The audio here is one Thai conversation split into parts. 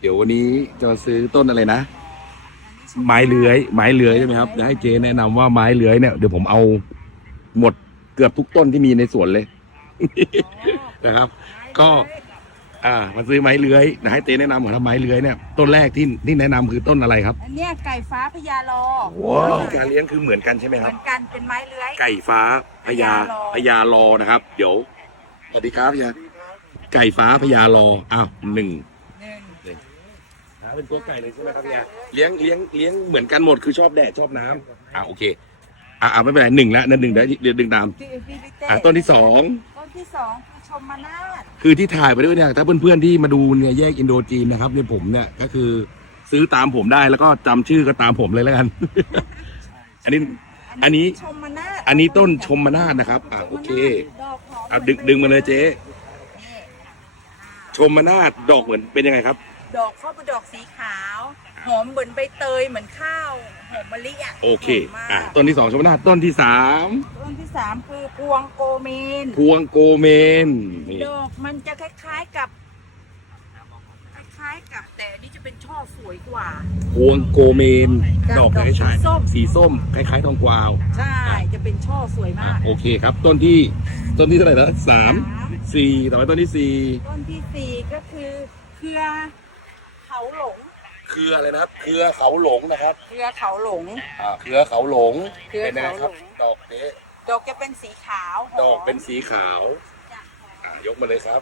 เดี๋ยววันนี้จะซื้อต้นอะไรนะ ไม้เลื้อย ไม้เลื้อยใช่ไหมครับเดี๋ยวให้เจแนะนำว่าไม้เลื้อยเนี่ยเดี๋ยวผมเอาหมดเกือบทุกต้นที่มีในสวนเลย นะครับ ก็ อ่ามาซื้อไม้เลื้อยเดี๋ยวให้เจแนะนำก่อนครับไม้เลื้อยเนี่ยต้นแรกที่ที่แนะนำคือต้นอะไรครับอันเนี้ยไก่ฟ้าพญาโลวิธีการเลี้ยงคือเหมือนกันใช่ไหมเหครัมืบ อนกันเป็นไม้เลื้อย ไก่ฟ้าพญาพพญาญาลอนะครับ เดี๋ยวสวัสดีครับพญาไก่ฟ้าพญาลออ้าวหนึ่งหนึ่งหา เป็นตัวไก่เลยใช่ไหมครับพญาเลี้ยงเลี้ยงเลี้ยงเหมือนกันหมดคือชอบแดดชอบน้ำอ่าโอเค อ่าอ่าไม่เป็นไรหนึ่งละนั่นหนึ่งเดี๋ยวเดี๋ยวดึงตามพี่พี่พี่เต้อ่าต้นที่สอง ต้นที่สองคือชมมานาดคือที่ถ่ายไปด้วยเนี่ยถ้าเพื่อนๆที่มาดูเนี่ยแยกอินโดจีนนะครับเนี่ยผมเนี่ยก็คือซื้อตามผมได้แล้วก็จำชื่อก็ตามผมเลยแล้วกัน อันนี้ อันนี้ ชมมานาดอันนี้ต้นชมมานาดนะครับ อ่าโอเคดอกหอมอ่าดึงดึงมาเลยเจ๊นี่ชมมานาดดอกเหมือนเป็นยังไงครับ ดอกเข้าเป็นดอกสีขาว หอมเหมือนใบเตยเหมือนข้าวหอมมะลิอะโอเค หมมากอะ ต้นที่สองชมนาทต้นที่สามต้นที่สามคือพวงโกเมน พวงโกเมนนี่ ดอกมันจะคล้ายๆกับ คล้ายๆกับ แต่อันนี้จะเป็นช่อสวยกว่า พวงโกเมนจ้ะดอกคล้ายดอกสีส้มๆสีส้ม คล้ายๆทองกวาวใช่จะเป็นช่อสวยอะมากโอเคครับ ต้นที่ ต้นที่เท่าไหร่นะสามสามสี่ต่อไปต้นที่สี่ต้นที่สี่ก็คือ เครือ เขาหลง เครืออะไรนะครับ เครือเขาหลงนะครับ เครือเขาหลง อ่า เครือเขาหลง เครือเป็นยังไงครับ เขาหลง ดอกเนี้ดอกจะเป็นสีขาวหอมดอกเป็นสีขาวจ้ะอะยกมาเลยครับ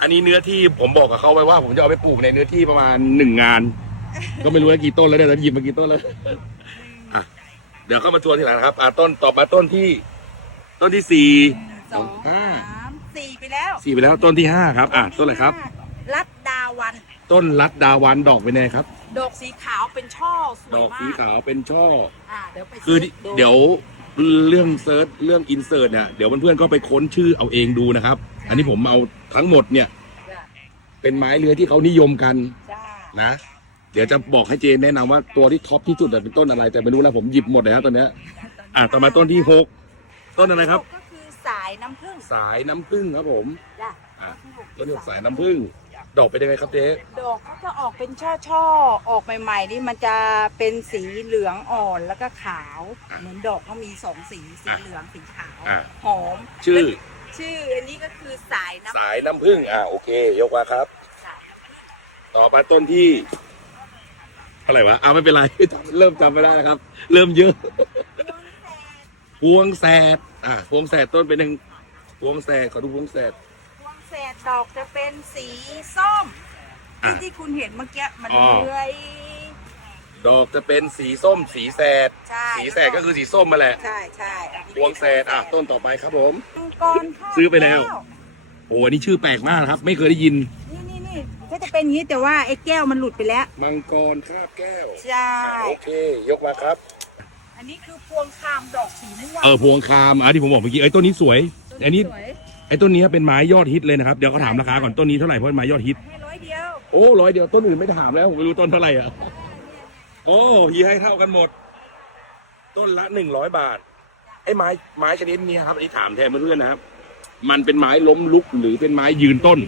อันนี้เนื้อที่ผมบอกกับเขาไว้ว่า ผมจะเอาไปปลูกในเนื้อที่ประมาณหนึ่งงาน ก็ไม่รู้ว่ากี่ต้นแล้วเนี่ยแต่หยิบมากี่ต้นแล้วอะเดี๋ยวเข้ามาทวนทีหลังนะครับอะต้นต่อมาต้นที่ ต้นที่สี่สองห้าสามสี่ไป แล้วสี่ไปแล้วต้นที่ห้าครับ อะต้นอะไรครับ รัดดาวัน ต้นลัดดาวันดอกเป็นไงครับ ดอกสีขาวเป็นช่อสดวยอกมาสีกขาวเป็นช่อ อ่าเดี๋ยวไปคือซื้เดี๋ยวเรื่องเซิร์ชเรื่องอินเสิร์ตเนี่ยเดี๋ยวเพื่อนๆก็ไปค้นชื่อเอาเองดูนะครับ อันนี้ผมเอาทั้งหมดเนี่ย จ้ะเป็นไม้เลื้อยที่เขานิยมกันจ้านะ เดี๋ยวจะบอกให้เจนแนะนำว่าตัวที่ท็อปที่สุดอะเป็นต้นอะไร แต่ไม่รู้นะผมหยิบหมดเลยครับตอนเนี้ยอะต่อมาต้นที่หกต้นอะไรครับ ก็คือสาย น้ำผึ้งสายน้ำผึ้งครับผม จ้ะอะ ต้ต้นนที่ที่หหกกสายน้ำผึ้งดอกเป็นยังไงครับเจ๊ดอกเขาจะออกเป็นช่อช่อๆออกใหม่ๆนี่มันจะเป็นสีเหลืองอ่อนแล้วก็ขาว เหมือนดอกเขามีสองสีสีเหลืองสีขาวอะ หอมชื่อชื่ออันนี้ก็คือสายน้ำสายน้ำผึ้งอะโอเค ยกมาครับ สายน้ำผึ้งต่อมาต้นที่เท่าไหร่วะอ่าไม่เป็นไร เริ่มจำไม่ได้แล้วครับ เริ่มเยอะ พวงแสดอ่าพวงแสดต้นเป็นหนึ่งพวงแสดขอดูพวงแสด พวงแสดดอกจะเป็นสีส้ม อะที่ที่คุณเห็นเมื่อกี้มันอ๋อ เลื้อย ดอกจะเป็นสีส้ม สีแสด ใช่ สีแสดก็คือสีส้มมาแหละใช่ใช่พวงแสดอะต้นต่อไปครับผม มังกรข้าวซื้อไปแล้วก้โอ้อันนี้ชื่อแปลกมากนะครับ ไม่เคยได้ยินนี่นี่นี่ก็จะเป็นอย่างนี้แต่ว่าไอ้แก้วมันหลุดไปแล้ว มังกรคาบแก้วใช่ อะโอเค ยกมาครับอั นนี้คือพวงคามดอกสีม่วงเออพวงคามอะที่ผมบอกเมื่อกี้ไอ้ยต้นนี้สวย อันนี้ สวยไอ้ต้นนี้เป็นไม้ยอดฮิตเลยนะครับเดี๋ยวเขาถามราคาก่อนต้นนี้เท่าไหร่เพราะเป็นไม้ยอดฮิต ให้ร้อยเดียวโอ้ร้อยเดียวต้นอื่นไม่ถามแล้วผมไม่รู้ต้นเท่าไหร่อะโอ้ฮีให้เท่ากันหมด ต้นละหนึ่งร้อยบาท ไอ้ไม้ไม้ชนิดนี้ครับอันนี้ถามแทนเพื่อนๆนะครับ มันเป็นไม้ล้มลุกหรือเป็นไม้ยืนต้น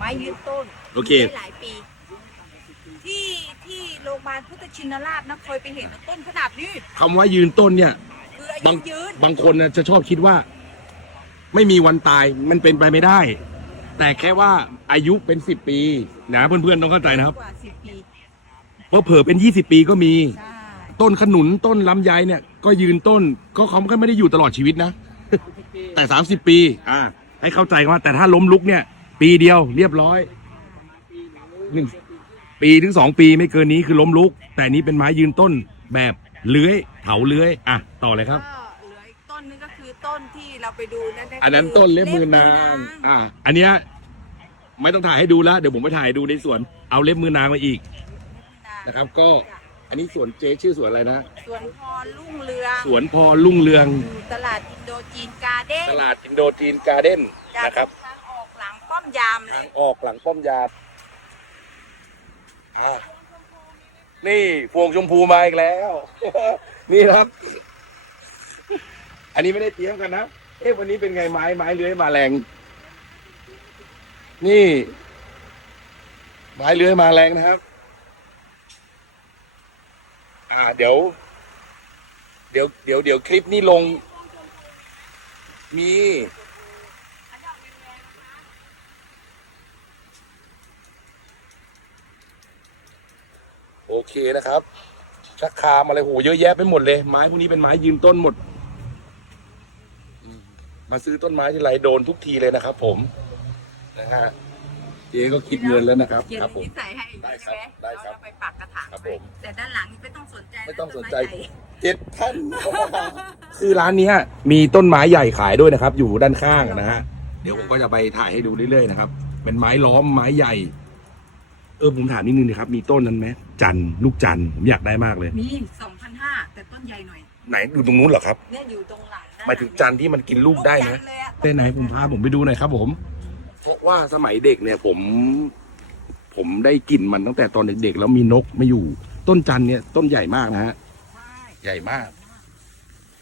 ไม้ยืนต้นโอเค ได้หลายปีที่ที่ โรงพยาบาลพุทธชินราชนะเคยไปเห็นต้นขนาดนี้คำว่ายืนต้นเนี่ย คืออาบายุงยืน บางคนนะจะชอบคิดว่า ไม่มีวันตายมันเป็นไปไม่ได้ แต่แค่ว่าอายุเป็นสิบปีนะเพื่อนๆต้องเข้าใจนะครับกว่าสิบปีเพราะเผลอเป็นยี่สิบปีก็มี ใช่ต้นขนุนต้นลำไยเนี่ย ก็ยืนต้นก็เขาก็ไม่ได้อยู่ตลอดชีวิตนะ แต่สามสิบปีอ่าให้เข้าใจว่าแต่ถ้าล้มลุกเนี่ย ปีเดียวเรียบร้อยหนึ่ง ปีถึงสองปีไม่เกินนี้คือล้มลุก แต่อันนี้เป็นไม้ยืนต้นแบบเลื้อยเถาเลื้อยอะต่อเลยครับ ก็เหลืออีกต้นนึงก็คือต้นที่เราไปดูนั่นก็อันนั้นคืต้นเล็บมือนาง อ่าอันเนี้ยไม่ต้องถ่ายให้ดูแล้วเดี๋ยวผมไปถ่ายดูในสวนเอาเล็บมือนางมาอีกเล็บมือนางนะครับ ก็อันนี้สวนเจ๊ชื่อสวนอะไรนะสวนพรลุ่งเรืองสวนพรลุ่งเรืองอยู่ตลาดอินโดจีนการ์เด้นตลาดอินโดจีนการ์เด้นจากนะครับ ทางออกหลังป้อมยามเลทายงออกหลังป้อมยามอ่า นี่พวงชมพูมาอีกแล้ว นี่ครับ อันนี้ไม่ได้เตรียมกันนะ เอ๊ะวันนี้เป็นไงไม้ไม้เลื้อยมาแรง นี่ ไม้เลื้อยมาแรงนะครับ อ่า เดี๋ยว เดี๋ยวเดี๋ยวเดี๋ยวคลิปนี้ลง มี โอเคนะครับชักคามอะไรโหเยอะแยะไปหมดเลย ไม้พวกนี้เป็นไม้ยืนต้นหมดอืมมาซื้อต้นไม้ที่ไรโดนทุกทีเลยนะครับ ผมนะฮะเจ๊ก็คิดเงินแล้วนะครับเขียนครับผม นิสัยให้ได้ครัใช่บไหมได้ครับเราไปปักกระถางครับไว้ผม แต่ด้านหลังนี่ไม่ต้องสนใจนะไม่ต้องสนใจต้ไม้ญ่เจ็ดท่าน คือร้านเนี้ยมีต้นไม้ใหญ่ขายด้วยนะครับ อยู่ด้านข้างนะฮะเดี๋ยวผมก็จะไปถ่ายให้ดูเรื่อยๆนะครับ เป็นไม้ล้อมไม้ใหญ่เออผมถามนิดนึงนะครับ มีต้นนั้นไหมจันทร์ลูกจันทร์ผมอยากได้มากเลย มีสองพันห้าแต่ต้นใหญ่หน่อย ไหนอยู่ตรงนู้นเหรอครับเนี่ยอยู่ตรงหลังด้หมายถึงจันทร์ที่มันกินลูกได้นะจันทร์เลยอะได้ไหนผมพาผมไปดูหน่อยครับผม เพราะว่าสมัยเด็กเนี่ยผม ผมได้กลิ่นมันตั้งแต่ตอนเด็กๆ แล้วมีนกมาอยู่ ต้นจันทร์เนี่ยต้นใหญ่มากนะฮะใช่ใหญ่มาก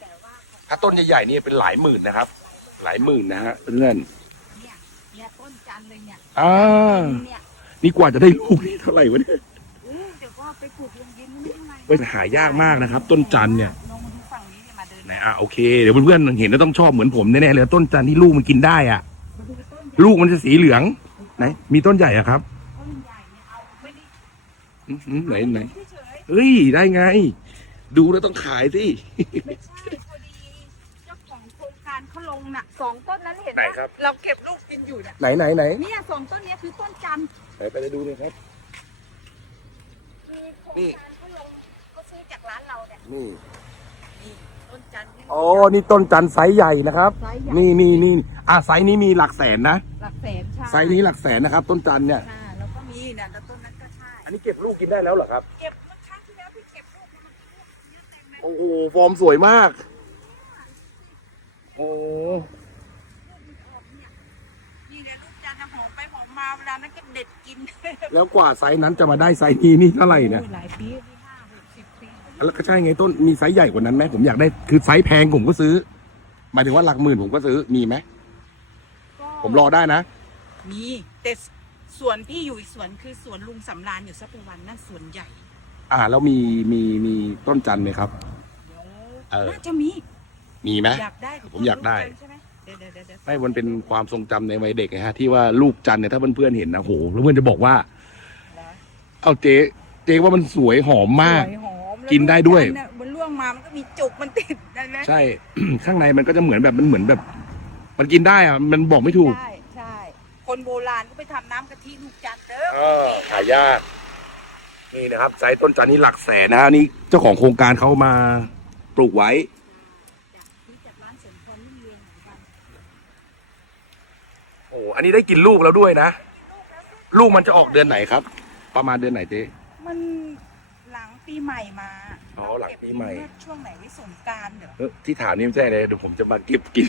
แต่ว่าถ้าต้นใหญ่ๆนี่เป็นหลายหมื่นนะครับ หลายหมื่นนะฮะเพื่อนเนี่ยเนี่ยต้นจันทร์เลยเนี่ยอ่า เนี่ย นี่กว่าจะได้ลูกนี่เท่าไหร่วะเนี่ยอู้เดี๋ยวก็ไปปลูกลงดินไม่เท่าไหร่เฮ้ยหายากมากนะครับ ต้นจันทร์เนี่ยลงมาดูฝั่งนี้เนี่ยมาเดินไหนอะโอเคเดี๋ยวเพื่อนๆเห็นแล้วต้องชอบเหมือนผมแน่ๆเลยต้นจันทร์ที่ลูกมันกินได้อะมาดูต้นลูกมันจะสีเหลืองไหนมีต้นใหญ่อะครับต้นใหญ่เนี่ยเอาไม่ได้อื้อหือไหนไหนเฉยเฮ้ยได้ไง ดูแล้วต้องขายสิ ๆไม่ใช่ งน่ะสองต้นนั้นเห็นไหนปะครับ เราเก็บลูกกินอยู่เนี่ยไหนไหนไหนเนี่ยสองต้นเนี้ยคือต้นจันทร์ไหนไปดูเลยครับคือโครงการเขาลงเขาซื้อจากร้านเราเนี่ยนี่นี่ต้นจันทร์ที่ อ๋อนี่ต้นจันทร์ไซส์ใหญ่นะครับ ไซส์ใหญ่ นี่นี่นี่อะไซส์นี้มีหลักแสนนะหลักแสนใช่ไซส์นี้หลักแสนนะครับ ต้นจันทร์เนี่ย ค่ะแล้วก็มีเนี่ยแล้วต้นนั้นก็ใช่อันนี้เก็บลูกกินได้แล้วเหรอครับ เก็บเมื่อครั้งที่แล้วที่เก็บลูกเนี่ยมันเป็นลูกเยอะเต็มเลยโอ้โหฟอร์มสวยมาก โอ้นี่เนี่ยลูกจันทร์น่ะหอมไปหอมมาเวลานั้นก็เด็ดกินแล้วกว่าไซส์นั้นจะมาได้ไซส์นี้นี่เท่าไหร่นะโอ้หลายปีที่ห้าหกสิบปีแล้วก็ใช่ไงต้นมีไซส์ใหญ่กว่านั้นไหมผมอยากได้คือไซส์แพงผมก็ซื้อหมายถึงว่าหลักหมื่นผมก็ซื้อมีไหมก็ผมรอได้นะ มีแต่สวนพี่อยู่อีกสวนคือสวนลุงสำรานอยู่ซับวันนั่นสวนใหญ่ อ่าแล้วมีมีมีต้นจันทร์ไหมครับเดี๋ยวเออน่าจะมี มีไหม อยากได้ผมอยากได้ ใช่ไหมเดี๋ยวเดี๋ยวเดี๋ยวเดี๋ยวไม่มันเป็นความทรงจำในวัยเด็กไงฮะที่ว่าลูกจันทร์เนี่ยถ้าเพื่อนๆเห็นนะโหแล้วเพื่อนจะบอกว่า เอาเจ๊เจ๊ว่ามันสวยหอมมาก สวยหอมแล้วกินได้ด้วย ลูกจันทร์น่ะมันล่วงมามันก็มีจุกมันติดได้ไหมใช่ ข้างในมันก็จะเหมือนแบบมันเหมือนแบบ มันกินได้อะมันบอกไม่ถูก ใช่ใช่คนโบราณก็ไปทำน้ำกะทิลูกจันทร์เด้อเออหายาก นี่นะครับไซส์ต้นจันทร์นี่หลักแสนนะฮะนี่เจ้าของโครงการเขามาปลูกไว้ จากที่จากร้านเสริมความรุ่งเรืองเหมือนกัน โอ้อันนี้ได้กินลูกแล้วด้วยนะ ลูกมันจะออกเดือนไหนครับ ประมาณเดือนไหนเจ๊ มันหลังปีใหม่มาอ๋อหลังปีใหม่ เก็บเมื่อช่วงไหนไว้สงกรารเดี๋ยวเออที่ถามนี่ไม่ใช่เลยเดี๋ยวผมจะมาเก็บกิน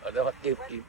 เอาเดี๋ยวมาเก็บกิน